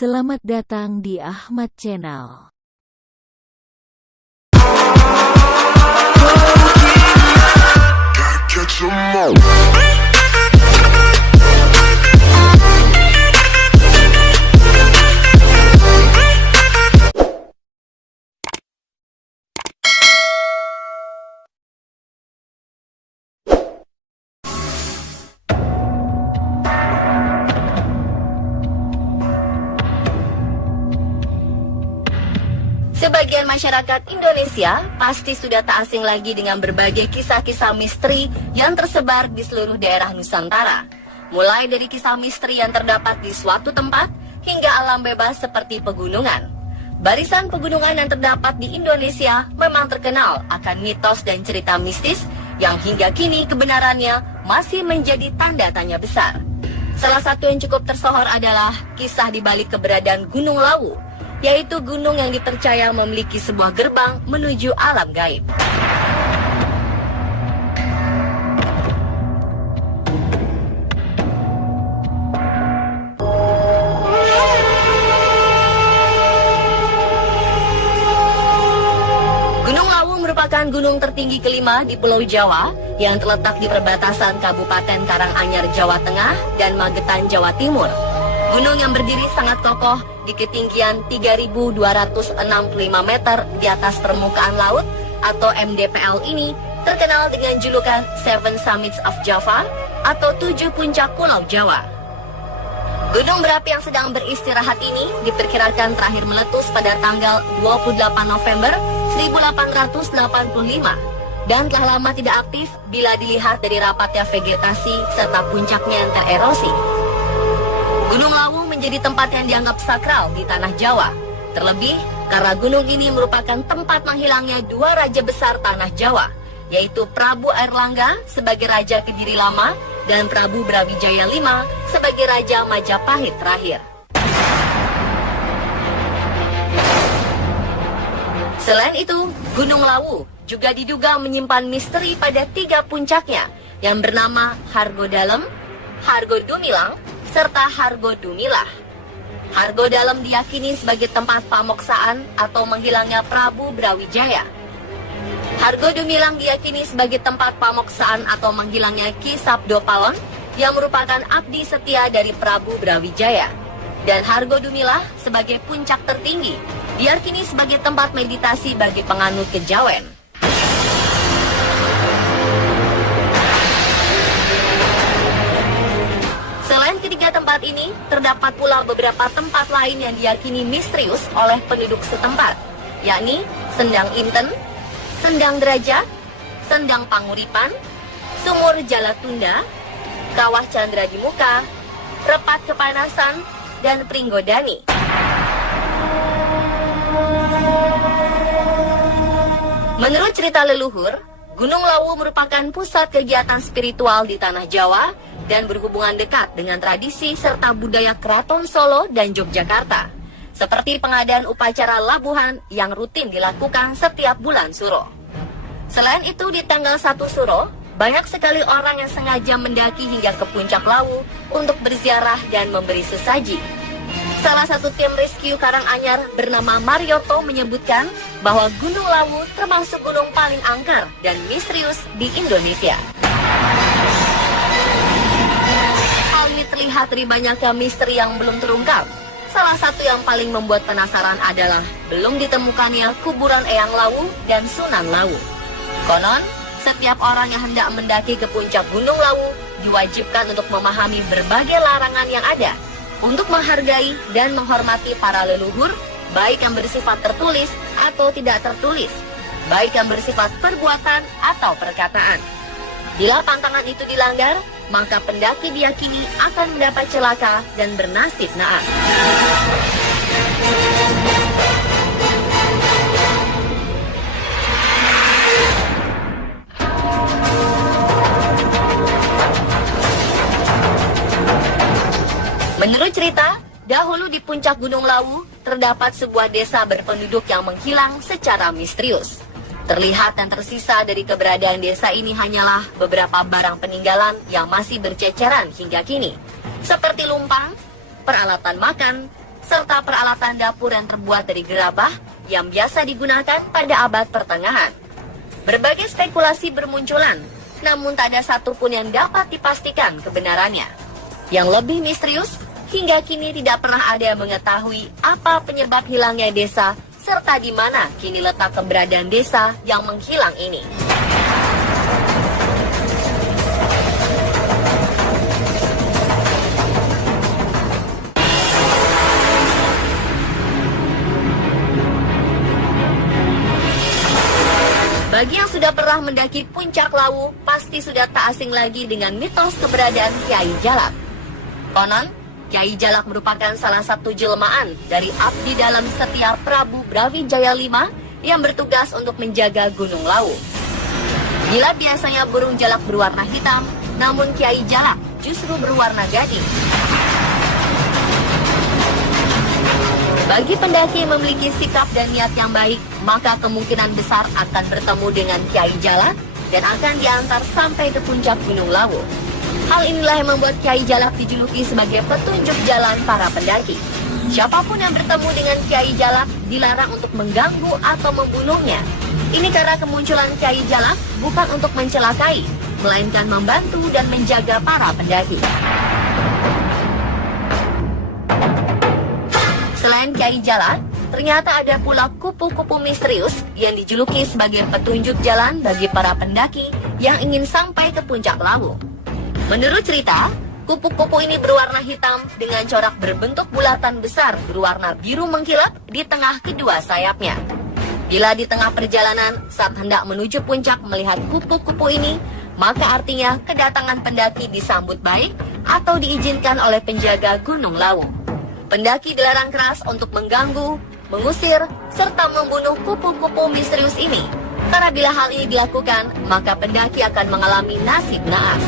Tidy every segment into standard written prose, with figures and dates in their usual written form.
Selamat datang di Ahmad Channel. Sebagian masyarakat Indonesia pasti sudah tak asing lagi dengan berbagai kisah-kisah misteri yang tersebar di seluruh daerah Nusantara. Mulai dari kisah misteri yang terdapat di suatu tempat hingga alam bebas seperti pegunungan. Barisan pegunungan yang terdapat di Indonesia memang terkenal akan mitos dan cerita mistis yang hingga kini kebenarannya masih menjadi tanda tanya besar. Salah satu yang cukup tersohor adalah kisah di balik keberadaan Gunung Lawu, yaitu gunung yang dipercaya memiliki sebuah gerbang menuju alam gaib. Gunung Lawu merupakan gunung tertinggi kelima di Pulau Jawa yang terletak di perbatasan Kabupaten Karanganyar, Jawa Tengah dan Magetan, Jawa Timur. Gunung yang berdiri sangat kokoh di ketinggian 3.265 meter di atas permukaan laut atau MDPL ini terkenal dengan julukan Seven Summits of Java atau 7 puncak Pulau Jawa. Gunung berapi yang sedang beristirahat ini diperkirakan terakhir meletus pada tanggal 28 November 1885 dan telah lama tidak aktif bila dilihat dari rapatnya vegetasi serta puncaknya yang tererosi. Gunung Lawu menjadi tempat yang dianggap sakral di tanah Jawa. Terlebih karena gunung ini merupakan tempat menghilangnya dua raja besar tanah Jawa, yaitu Prabu Airlangga sebagai Raja Kediri Lama dan Prabu Brawijaya V sebagai Raja Majapahit terakhir. Selain itu, Gunung Lawu juga diduga menyimpan misteri pada 3 puncaknya yang bernama Hargo Dalem, Hargo Dumilang, serta Hargo Dumilah. Hargo Dalem diyakini sebagai tempat pamoksaan atau menghilangnya Prabu Brawijaya. Hargo Dumilang diyakini sebagai tempat pamoksaan atau menghilangnya Ki Sabdo Palon yang merupakan abdi setia dari Prabu Brawijaya. Dan Hargo Dumilah sebagai puncak tertinggi diyakini sebagai tempat meditasi bagi penganut kejawen. Selain ketiga tempat ini, terdapat pula beberapa tempat lain yang diyakini misterius oleh penduduk setempat, yakni Sendang Inten, Sendang Derajat, Sendang Panguripan, Sumur Jalatunda, Kawah Candra di Muka, Repat Kepanasan, dan Pringgodani. Menurut cerita leluhur, Gunung Lawu merupakan pusat kegiatan spiritual di tanah Jawa dan berhubungan dekat dengan tradisi serta budaya Keraton Solo dan Yogyakarta, seperti pengadaan upacara labuhan yang rutin dilakukan setiap bulan Suro. Selain itu, di tanggal 1 Suro, banyak sekali orang yang sengaja mendaki hingga ke puncak Lawu untuk berziarah dan memberi sesaji. Salah satu tim rescue Karanganyar bernama Marioto menyebutkan bahwa Gunung Lawu termasuk gunung paling angker dan misterius di Indonesia. Hal ini terlihat dari banyaknya misteri yang belum terungkap. Salah satu yang paling membuat penasaran adalah belum ditemukannya kuburan Eyang Lawu dan Sunan Lawu. Konon, setiap orang yang hendak mendaki ke puncak Gunung Lawu diwajibkan untuk memahami berbagai larangan yang ada, untuk menghargai dan menghormati para leluhur, baik yang bersifat tertulis atau tidak tertulis, baik yang bersifat perbuatan atau perkataan. Bila pantangan itu dilanggar, maka pendaki diyakini akan mendapat celaka dan bernasib naas. Menurut cerita, dahulu di puncak Gunung Lawu terdapat sebuah desa berpenduduk yang menghilang secara misterius. Terlihat dan tersisa dari keberadaan desa ini hanyalah beberapa barang peninggalan yang masih berceceran hingga kini, seperti lumpang, peralatan makan, serta peralatan dapur yang terbuat dari gerabah yang biasa digunakan pada abad pertengahan. Berbagai spekulasi bermunculan, namun tak ada satupun yang dapat dipastikan kebenarannya. Yang lebih misterius, hingga kini tidak pernah ada yang mengetahui apa penyebab hilangnya desa, serta di mana kini letak keberadaan desa yang menghilang ini. Bagi yang sudah pernah mendaki Puncak Lawu, pasti sudah tak asing lagi dengan mitos keberadaan Kyai Jalak. Konon, Kyai Jalak merupakan salah satu jelmaan dari abdi dalam setia Prabu Brawijaya V yang bertugas untuk menjaga Gunung Lawu. Bila biasanya burung jalak berwarna hitam, namun Kyai Jalak justru berwarna gading. Bagi pendaki yang memiliki sikap dan niat yang baik, maka kemungkinan besar akan bertemu dengan Kyai Jalak dan akan diantar sampai ke puncak Gunung Lawu. Hal inilah yang membuat Kyai Jalak dijuluki sebagai petunjuk jalan para pendaki. Siapapun yang bertemu dengan Kyai Jalak dilarang untuk mengganggu atau membunuhnya. Ini karena kemunculan Kyai Jalak bukan untuk mencelakai, melainkan membantu dan menjaga para pendaki. Selain Kyai Jalak, ternyata ada pula kupu-kupu misterius yang dijuluki sebagai petunjuk jalan bagi para pendaki yang ingin sampai ke puncak Lawu. Menurut cerita, kupu-kupu ini berwarna hitam dengan corak berbentuk bulatan besar berwarna biru mengkilap di tengah kedua sayapnya. Bila di tengah perjalanan saat hendak menuju puncak melihat kupu-kupu ini, maka artinya kedatangan pendaki disambut baik atau diizinkan oleh penjaga Gunung Lawu. Pendaki dilarang keras untuk mengganggu, mengusir, serta membunuh kupu-kupu misterius ini. Karena bila hal ini dilakukan, maka pendaki akan mengalami nasib naas.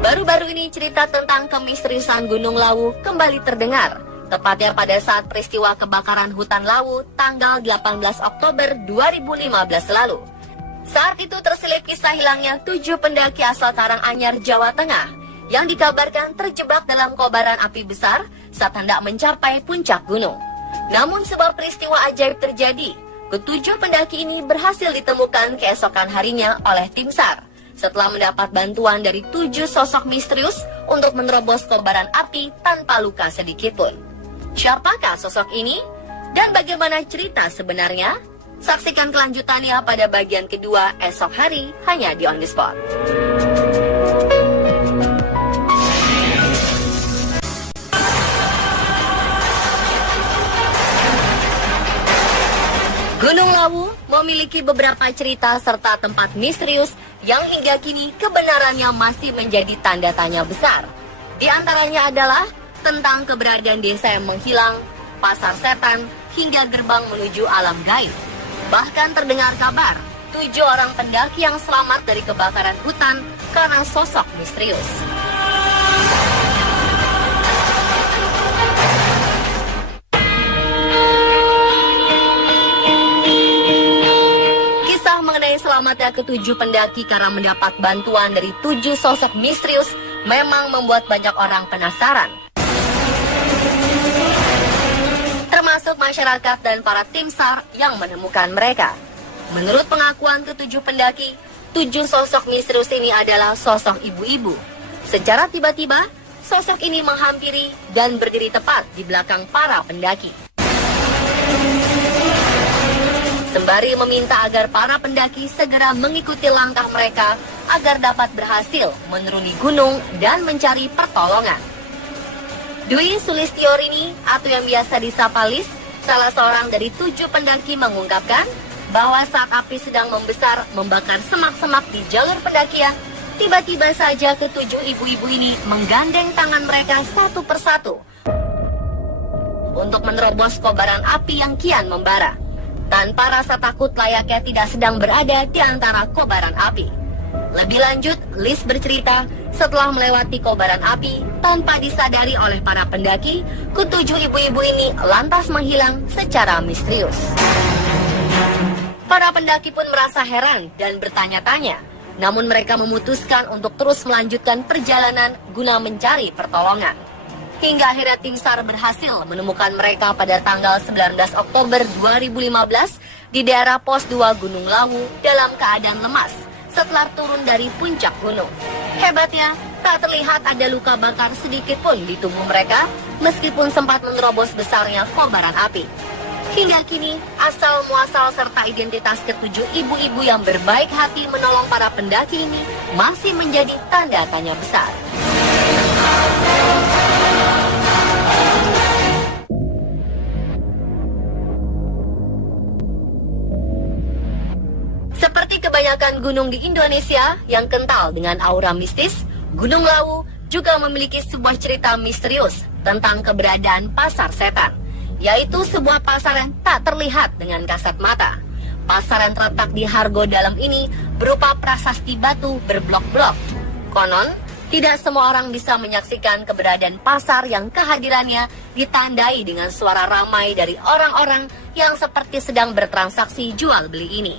Baru-baru ini cerita tentang kemisteriusan Gunung Lawu kembali terdengar. Tepatnya pada saat peristiwa kebakaran hutan Lawu tanggal 18 Oktober 2015 lalu. Saat itu terselip kisah hilangnya 7 pendaki asal Karanganyar, Jawa Tengah yang dikabarkan terjebak dalam kobaran api besar saat hendak mencapai puncak gunung. Namun sebuah peristiwa ajaib terjadi. Ketujuh pendaki ini berhasil ditemukan keesokan harinya oleh tim SAR setelah mendapat bantuan dari 7 sosok misterius untuk menerobos kobaran api tanpa luka sedikitpun. Siapakah sosok ini? Dan bagaimana cerita sebenarnya? Saksikan kelanjutannya pada bagian kedua esok hari hanya di On The Spot. Gunung Lawu memiliki beberapa cerita serta tempat misterius yang hingga kini kebenarannya masih menjadi tanda tanya besar. Di antaranya adalah tentang keberadaan desa yang menghilang, pasar setan, hingga gerbang menuju alam gaib. Bahkan terdengar kabar 7 orang pendaki yang selamat dari kebakaran hutan karena sosok misterius. Kisah mengenai selamatnya ke-7 pendaki karena mendapat bantuan dari 7 sosok misterius memang membuat banyak orang penasaran. Termasuk masyarakat dan para tim SAR yang menemukan mereka. Menurut pengakuan ke-7 pendaki, 7 sosok misterius ini adalah sosok ibu-ibu. Secara tiba-tiba, sosok ini menghampiri dan berdiri tepat di belakang para pendaki. Sembari meminta agar para pendaki segera mengikuti langkah mereka agar dapat berhasil menuruni gunung dan mencari pertolongan. Dwi Sulistiorini atau yang biasa disapa Lis, salah seorang dari 7 pendaki mengungkapkan bahwa saat api sedang membesar membakar semak-semak di jalur pendakian, tiba-tiba saja ke-7 ibu-ibu ini menggandeng tangan mereka satu persatu untuk menerobos kobaran api yang kian membara. Tanpa rasa takut layaknya tidak sedang berada di antara kobaran api. Lebih lanjut, Lis bercerita Setelah melewati kobaran api, tanpa disadari oleh para pendaki, ketujuh ibu-ibu ini lantas menghilang secara misterius. Para pendaki pun merasa heran dan bertanya-tanya, namun mereka memutuskan untuk terus melanjutkan perjalanan guna mencari pertolongan. Hingga akhirnya tim SAR berhasil menemukan mereka pada tanggal 19 Oktober 2015 di daerah Pos 2 Gunung Lawu dalam keadaan lemas setelah turun dari puncak gunung. Hebatnya, tak terlihat ada luka bakar sedikit pun di tubuh mereka, meskipun sempat menerobos besarnya kobaran api. Hingga kini, asal-muasal serta identitas ketujuh ibu-ibu yang berbaik hati menolong para pendaki ini masih menjadi tanda tanya besar. Seperti kebanyakan gunung di Indonesia yang kental dengan aura mistis, Gunung Lawu juga memiliki sebuah cerita misterius tentang keberadaan pasar setan, yaitu sebuah pasar yang tak terlihat dengan kasat mata. Pasar yang terletak di Hargo Dalam ini berupa prasasti batu berblok-blok. Konon, tidak semua orang bisa menyaksikan keberadaan pasar yang kehadirannya ditandai dengan suara ramai dari orang-orang yang seperti sedang bertransaksi jual beli ini.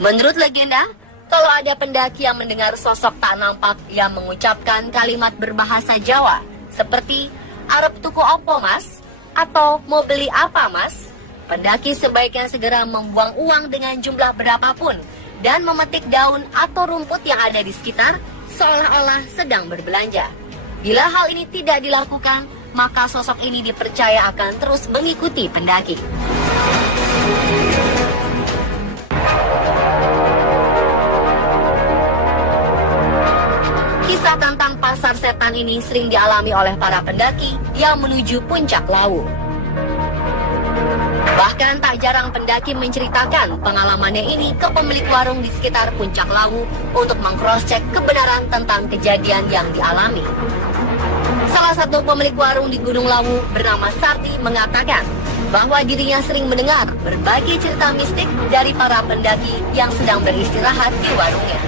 Menurut legenda, kalau ada pendaki yang mendengar sosok tak nampak yang mengucapkan kalimat berbahasa Jawa seperti "Arep tuku opo mas?" atau "Mau beli apa mas?", pendaki sebaiknya segera membuang uang dengan jumlah berapapun dan memetik daun atau rumput yang ada di sekitar seolah-olah sedang berbelanja. Bila hal ini tidak dilakukan, maka sosok ini dipercaya akan terus mengikuti pendaki. Kisah tentang pasar setan ini sering dialami oleh para pendaki yang menuju puncak Lawu. Bahkan tak jarang pendaki menceritakan pengalamannya ini ke pemilik warung di sekitar puncak Lawu untuk meng-cross-check kebenaran tentang kejadian yang dialami. Salah satu pemilik warung di Gunung Lawu bernama Sarti mengatakan bahwa dirinya sering mendengar berbagai cerita mistik dari para pendaki yang sedang beristirahat di warungnya.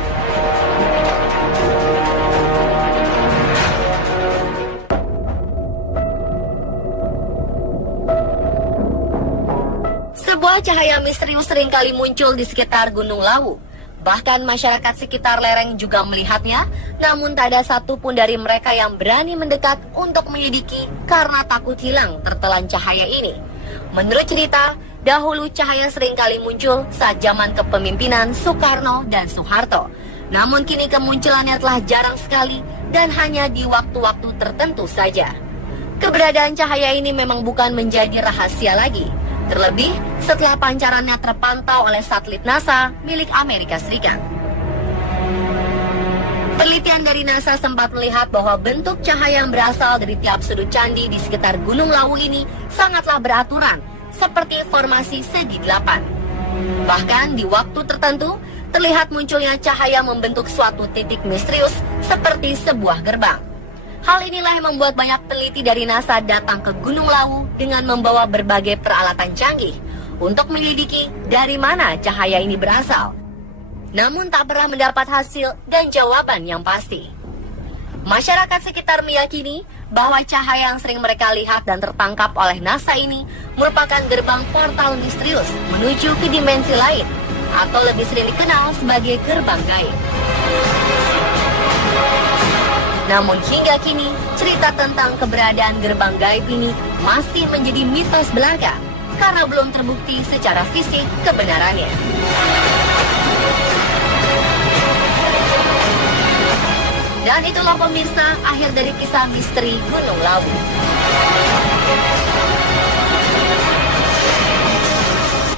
Sebuah cahaya misterius seringkali muncul di sekitar Gunung Lawu. Bahkan masyarakat sekitar lereng juga melihatnya, namun tak ada satupun dari mereka yang berani mendekat untuk menyelidiki karena takut hilang tertelan cahaya ini. Menurut cerita, dahulu cahaya seringkali muncul saat zaman kepemimpinan Soekarno dan Soeharto. Namun kini kemunculannya telah jarang sekali dan hanya di waktu-waktu tertentu saja. Keberadaan cahaya ini memang bukan menjadi rahasia lagi. Terlebih setelah pancarannya terpantau oleh satelit NASA milik Amerika Serikat. Penelitian dari NASA sempat melihat bahwa bentuk cahaya yang berasal dari tiap sudut candi di sekitar Gunung Lawu ini sangatlah beraturan, seperti formasi segi 8. Bahkan di waktu tertentu, terlihat munculnya cahaya membentuk suatu titik misterius seperti sebuah gerbang. Hal inilah yang membuat banyak peneliti dari NASA datang ke Gunung Lawu dengan membawa berbagai peralatan canggih untuk menyelidiki dari mana cahaya ini berasal. Namun tak pernah mendapat hasil dan jawaban yang pasti. Masyarakat sekitar meyakini bahwa cahaya yang sering mereka lihat dan tertangkap oleh NASA ini merupakan gerbang portal misterius menuju ke dimensi lain, atau lebih sering dikenal sebagai gerbang gaib. Namun hingga kini, cerita tentang keberadaan gerbang gaib ini masih menjadi mitos belaka karena belum terbukti secara fisik kebenarannya. Dan itulah pemirsa, akhir dari kisah misteri Gunung Lawu.